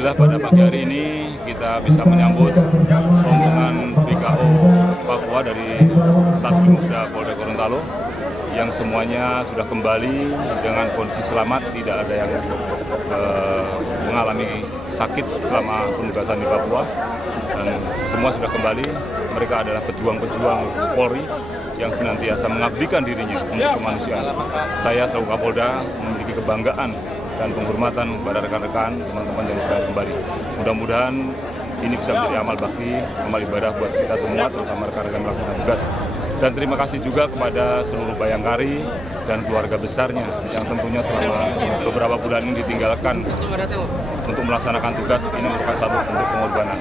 Alhamdulillah pada pagi hari ini kita bisa menyambut rombongan BKO Papua dari Satrimopda Polda Gorontalo yang semuanya sudah kembali dengan kondisi selamat, tidak ada yang mengalami sakit selama penugasan di Papua dan semua sudah kembali. Mereka adalah pejuang-pejuang Polri yang senantiasa mengabdikan dirinya untuk kemanusiaan. Saya selaku Kapolda memiliki kebanggaan dan penghormatan kepada rekan-rekan, teman-teman yang selamat kembali. Mudah-mudahan ini bisa menjadi amal bakti, amal ibadah buat kita semua, terutama rekan-rekan melaksanakan tugas. Dan terima kasih juga kepada seluruh Bayangkari dan keluarga besarnya yang tentunya selama beberapa bulan ini ditinggalkan untuk melaksanakan tugas. Ini merupakan satu bentuk pengorbanan.